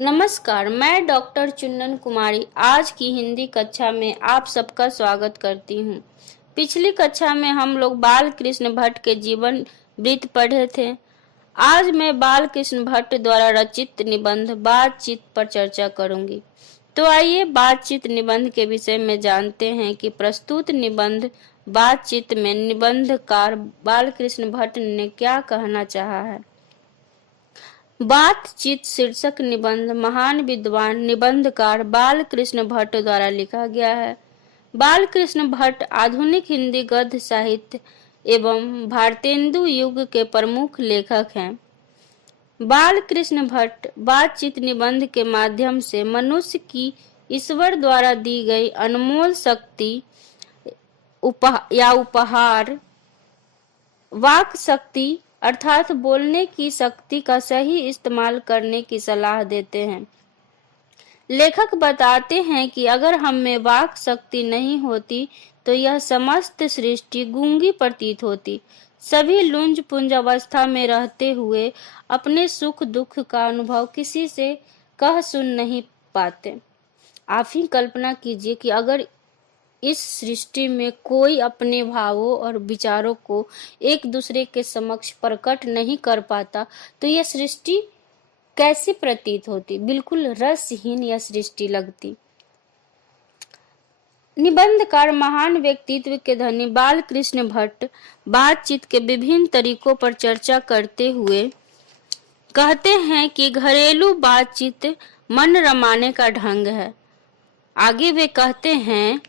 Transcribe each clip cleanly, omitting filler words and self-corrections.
नमस्कार, मैं डॉक्टर चुन्नन कुमारी आज की हिंदी कक्षा में आप सबका स्वागत करती हूँ। पिछली कक्षा में हम लोग बाल कृष्ण भट्ट के जीवन वृत्त पढ़े थे। आज मैं बाल कृष्ण भट्ट द्वारा रचित निबंध बातचीत पर चर्चा करूंगी। तो आइए बातचीत निबंध के विषय में जानते हैं कि प्रस्तुत निबंध बातचीत में निबंधकार बाल कृष्ण भट्ट ने क्या कहना चाहा है। बातचीत शीर्षक निबंध महान विद्वान निबंधकार बाल कृष्ण भट्ट द्वारा लिखा गया है। बाल कृष्ण भट्ट आधुनिक हिंदी गद्य साहित्य एवं भारतेंदु युग के प्रमुख लेखक हैं। बाल कृष्ण भट्ट बातचीत निबंध के माध्यम से मनुष्य की ईश्वर द्वारा दी गई अनमोल शक्ति उपहार वाक शक्ति अर्थात बोलने की शक्ति का सही इस्तेमाल करने की सलाह देते हैं। लेखक बताते हैं कि अगर हम में वाक शक्ति नहीं होती तो यह समस्त सृष्टि गूंगी प्रतीत होती। सभी लुंज पुंज अवस्था में रहते हुए अपने सुख दुख का अनुभव किसी से कह सुन नहीं पाते। आप ही कल्पना कीजिए कि अगर इस सृष्टि में कोई अपने भावों और विचारों को एक दूसरे के समक्ष प्रकट नहीं कर पाता तो यह सृष्टि कैसी प्रतीत होती। बिल्कुल रसहीन यह सृष्टि लगती। निबंधकार महान व्यक्तित्व के धनी बाल कृष्ण भट्ट बातचीत के विभिन्न तरीकों पर चर्चा करते हुए कहते हैं कि घरेलू बातचीत मन रमाने का ढंग है। आगे वे कहते हैं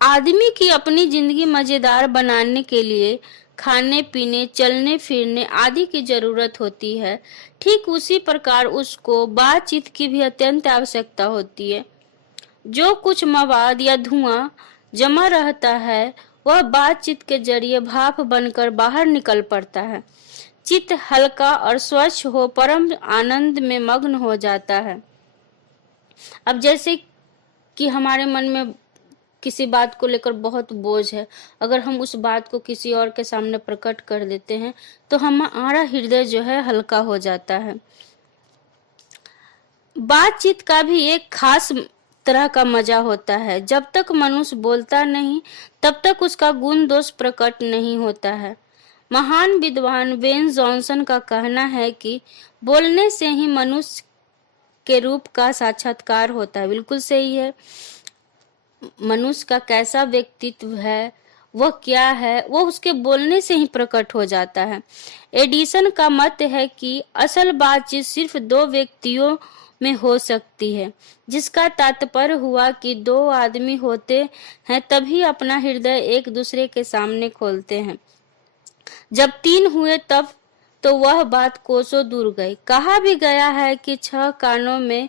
आदमी की अपनी जिंदगी मजेदार बनाने के लिए खाने पीने चलने फिरने आदि की जरूरत होती है। ठीक उसी प्रकार उसको बातचीत की भी अत्यंत आवश्यकता होती है। जो कुछ मवाद या धुआं जमा रहता है वह बातचीत के जरिए भाप बनकर बाहर निकल पड़ता है। चित्त हल्का और स्वच्छ हो परम आनंद में मग्न हो जाता है। अब जैसे कि हमारे मन में किसी बात को लेकर बहुत बोझ है, अगर हम उस बात को किसी और के सामने प्रकट कर देते हैं तो हमारा हृदय जो है हल्का हो जाता है। बातचीत का भी एक खास तरह का मजा होता है। जब तक मनुष्य बोलता नहीं तब तक उसका गुण दोष प्रकट नहीं होता है। महान विद्वान बेन जॉनसन का कहना है कि बोलने से ही मनुष्य के रूप का साक्षात्कार होता है। बिल्कुल सही है। मनुष्य का कैसा व्यक्तित्व है, वह क्या है, वो उसके बोलने से ही प्रकट हो जाता है। एडिसन का मत है कि असल बातचीत सिर्फ दो व्यक्तियों में हो सकती है, जिसका तात्पर्य हुआ कि दो आदमी होते हैं तभी अपना हृदय एक दूसरे के सामने खोलते हैं। जब तीन हुए तब तो वह बात कोसों दूर गई। कहा भी गया है कि 6 कानों में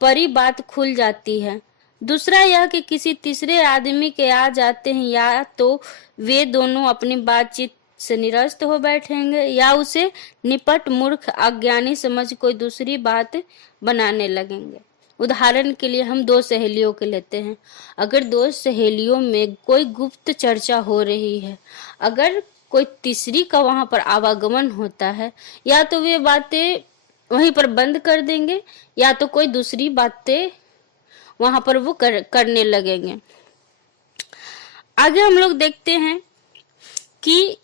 परी बात खुल जाती है। दूसरा यह कि किसी तीसरे आदमी के आ जाते हैं या तो वे दोनों अपनी बातचीत से निरस्त हो बैठेंगे या उसे निपट मूर्ख अज्ञानी समझ कोई दूसरी बात बनाने लगेंगे। उदाहरण के लिए हम 2 सहेलियों के लेते हैं। अगर 2 सहेलियों में कोई गुप्त चर्चा हो रही है, अगर कोई तीसरी का वहां पर आवागमन होता है या तो वे बातें वहीं पर बंद कर देंगे या तो कोई दूसरी बातें वहां पर वो करने लगेंगे। आगे हम लोग देखते हैं कि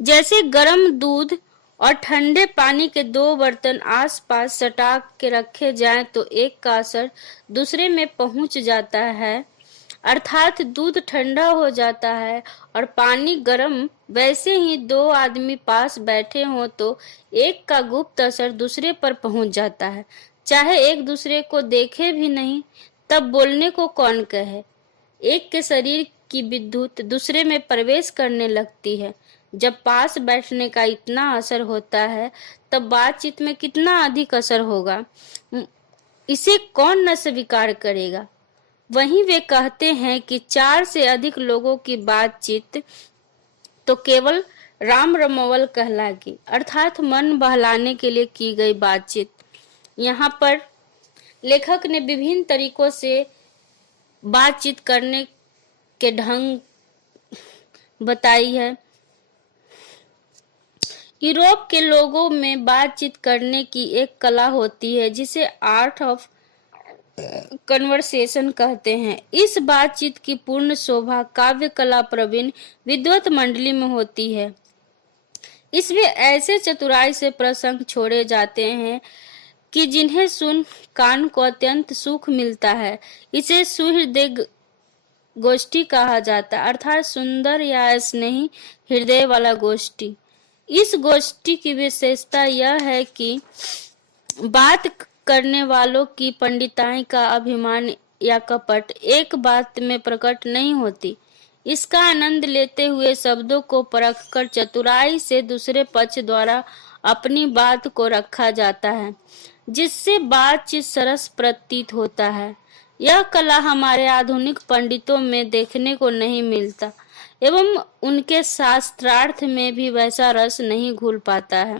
जैसे गर्म दूध और ठंडे पानी के 2 बर्तन आसपास सटा के रखे जाएं तो एक का असर दूसरे में पहुंच जाता है, अर्थात दूध ठंडा हो जाता है और पानी गर्म। वैसे ही 2 आदमी पास बैठे हों तो एक का गुप्त असर दूसरे पर पहुंच जाता है, चाहे एक दूसरे को देखे भी नहीं। तब बोलने को कौन कहे। एक के शरीर की विद्युत दूसरे में प्रवेश करने लगती है। जब पास बैठने का इतना असर होता है तब बातचीत में कितना अधिक असर होगा, इसे कौन न स्वीकार करेगा। वहीं वे कहते हैं कि 4 से अधिक लोगों की बातचीत तो केवल राम रमवल कहलाएगी, अर्थात मन बहलाने के लिए की गई बातचीत। यहाँ पर लेखक ने विभिन्न तरीकों से बातचीत करने के ढंग बताई है। यूरोप के लोगों में बातचीत करने की एक कला होती है जिसे आर्ट ऑफ कन्वर्सेशन कहते हैं। इस बातचीत की पूर्ण शोभा काव्य कला प्रवीण विद्वत मंडली में होती है। इसमें ऐसे चतुराई से प्रसंग छोड़े जाते हैं कि जिन्हें सुन कान को अत्यंत सुख मिलता है। इसे सुहृदय गोष्ठी कहा जाता है, अर्थात सुंदर या स्नेही हृदय वाला गोष्ठी। इस गोष्ठी की विशेषता यह है कि बात करने वालों की पंडिताई का अभिमान या कपट एक बात में प्रकट नहीं होती। इसका आनंद लेते हुए शब्दों को परखकर चतुराई से दूसरे पक्ष द्वारा अपनी बात को रखा जाता है, जिससे बातचीत सरस प्रतीत होता है। यह कला हमारे आधुनिक पंडितों में देखने को नहीं मिलता एवं उनके शास्त्रार्थ में भी वैसा रस नहीं घुल पाता है।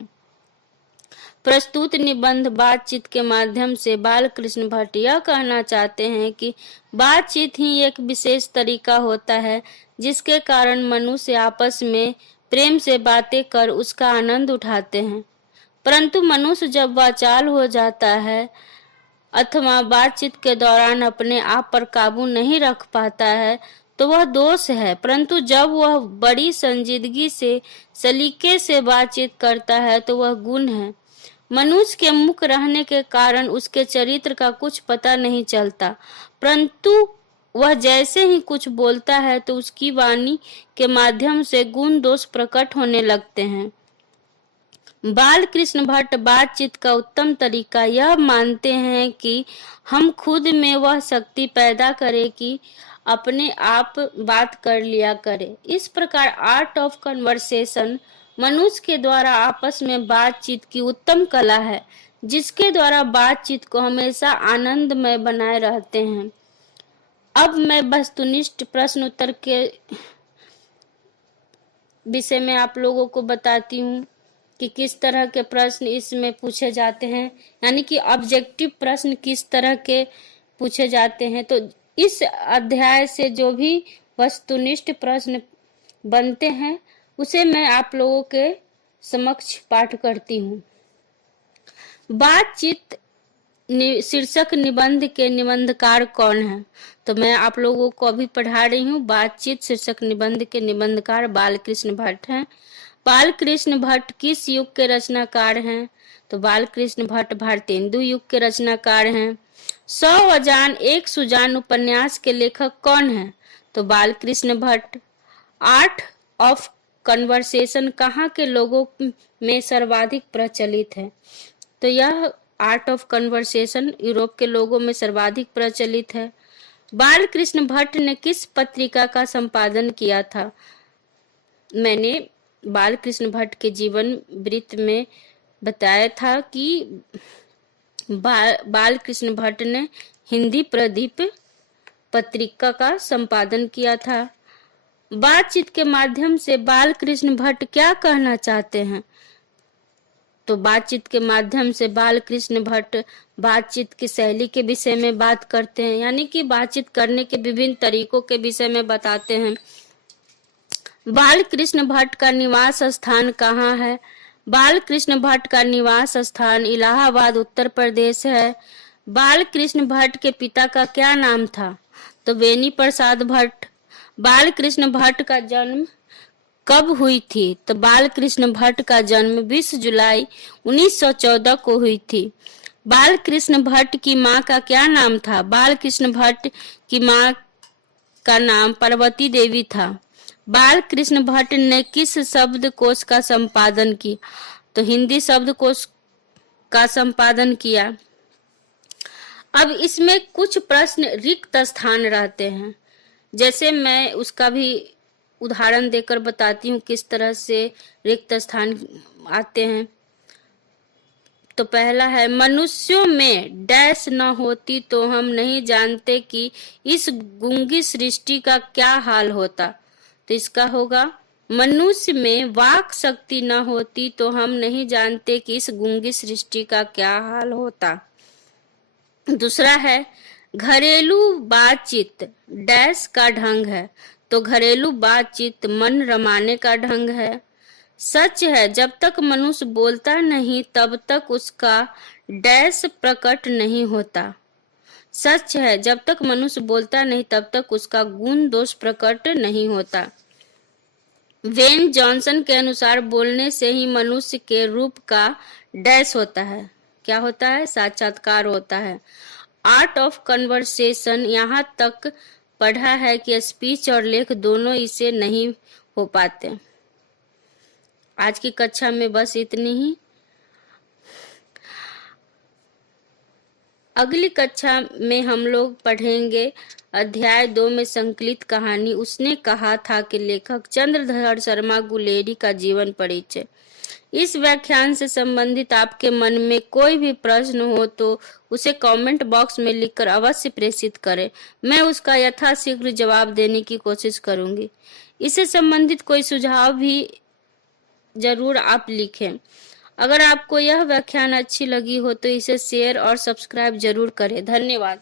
प्रस्तुत निबंध बातचीत के माध्यम से बालकृष्ण भट्ट यह कहना चाहते हैं कि बातचीत ही एक विशेष तरीका होता है जिसके कारण मनुष्य आपस में प्रेम से बातें कर उसका आनंद उठाते हैं। परंतु मनुष्य जब वाचाल हो जाता है अथवा बातचीत के दौरान अपने आप पर काबू नहीं रख पाता है तो वह दोष है, परंतु जब वह बड़ी संजीदगी से सलीके से बातचीत करता है तो वह गुण है। मनुष्य के मुख रहने के कारण उसके चरित्र का कुछ पता नहीं चलता, परंतु वह जैसे ही कुछ बोलता है तो उसकी वाणी के माध्यम से गुण दोष प्रकट होने लगते हैं। बालकृष्ण भट्ट बातचीत का उत्तम तरीका यह मानते हैं कि हम खुद में वह शक्ति पैदा करें कि अपने आप बात कर लिया करे। इस प्रकार आर्ट ऑफ कन्वर्सेशन मनुष्य के द्वारा आपस में बातचीत की उत्तम कला है, जिसके द्वारा बातचीत को हमेशा आनंदमय बनाए रहते हैं। अब मैं वस्तुनिष्ठ प्रश्न उत्तर के विषय में आप लोगों को बताती हूँ कि किस तरह के प्रश्न इसमें पूछे जाते हैं, यानी कि ऑब्जेक्टिव प्रश्न किस तरह के पूछे जाते हैं। तो इस अध्याय से जो भी वस्तुनिष्ठ प्रश्न बनते हैं उसे मैं आप लोगों के समक्ष पाठ करती हूँ। बातचीत शीर्षक निबंध के निबंधकार कौन है? तो मैं आप लोगों को अभी पढ़ा रही हूँ। बातचीत शीर्षक निबंध के निबंधकार बालकृष्ण भट्ट हैं। बालकृष्ण भट्ट किस युग के रचनाकार हैं? तो बालकृष्ण भट्ट भारतेंदु युग के रचनाकार हैं। 100 अजान एक सुजान उपन्यास के लेखक कौन है? तो Balkrishna Bhatt. Art of conversation कहाँ के लोगों में सर्वाधिक प्रचलित है? तो यह आर्ट ऑफ कन्वर्सेशन यूरोप के लोगों में सर्वाधिक प्रचलित है। बालकृष्ण भट्ट ने किस पत्रिका का संपादन किया था? मैंने बालकृष्ण भट्ट के जीवन वृत्त में बताया था कि बालकृष्ण भट्ट ने हिंदी प्रदीप पत्रिका का संपादन किया था। बातचीत के माध्यम से बालकृष्ण भट्ट क्या कहना चाहते हैं? तो बातचीत के माध्यम से बालकृष्ण भट्ट बातचीत की शैली के विषय में बात करते हैं, यानी कि बातचीत करने के विभिन्न तरीकों के विषय में बताते हैं। बालकृष्ण भट्ट का निवास स्थान कहाँ है? बालकृष्ण भट्ट का निवास स्थान इलाहाबाद उत्तर प्रदेश है। बालकृष्ण भट्ट के पिता का क्या नाम था? तो बेनी प्रसाद भट्ट। बालकृष्ण भट्ट का जन्म कब हुई थी? तो बालकृष्ण भट्ट का जन्म 20 जुलाई 1914 को हुई थी। बालकृष्ण भट्ट की माँ का क्या नाम था? बालकृष्ण भट्ट की माँ का नाम पार्वती देवी था। बालकृष्ण भट्ट ने किस शब्दकोश का संपादन किया? तो हिंदी शब्दकोश का संपादन किया। अब इसमें कुछ प्रश्न रिक्त स्थान रहते हैं, जैसे मैं उसका भी उदाहरण देकर बताती हूँ किस तरह से रिक्त स्थान आते हैं। तो पहला है, मनुष्यों में डैश न होती तो हम नहीं जानते कि इस गूंगी सृष्टि का क्या हाल होता। तो इसका होगा, मनुष्य में वाक शक्ति न होती तो हम नहीं जानते कि इस गूंगी सृष्टि का क्या हाल होता। दूसरा है, घरेलू बातचीत डैश का ढंग है। तो घरेलू बातचीत मन रमाने का ढंग है। सच है, जब तक मनुष्य बोलता नहीं तब तक उसका डैश प्रकट नहीं होता। सच है, जब तक मनुष्य बोलता नहीं तब तक उसका गुण दोष प्रकट नहीं होता। वेन जॉनसन के अनुसार बोलने से ही मनुष्य के रूप का डैश होता है। क्या होता है? साक्षात्कार होता है। आर्ट ऑफ कन्वर्सेशन यहाँ तक पढ़ा है कि स्पीच और लेख दोनों इसे नहीं हो पाते। आज की कक्षा में बस इतनी ही। अगली कक्षा में हम लोग पढ़ेंगे अध्याय 2 में संकलित कहानी उसने कहा था कि लेखक चंद्रधर शर्मा गुलेरी का जीवन परिचय। इस व्याख्यान से संबंधित आपके मन में कोई भी प्रश्न हो तो उसे कमेंट बॉक्स में लिखकर अवश्य प्रेषित करें। मैं उसका यथाशीघ्र जवाब देने की कोशिश करूंगी। इससे संबंधित कोई सुझाव भी जरूर आप लिखें। अगर आपको यह व्याख्यान अच्छी लगी हो तो इसे शेयर और सब्सक्राइब जरूर करें। धन्यवाद।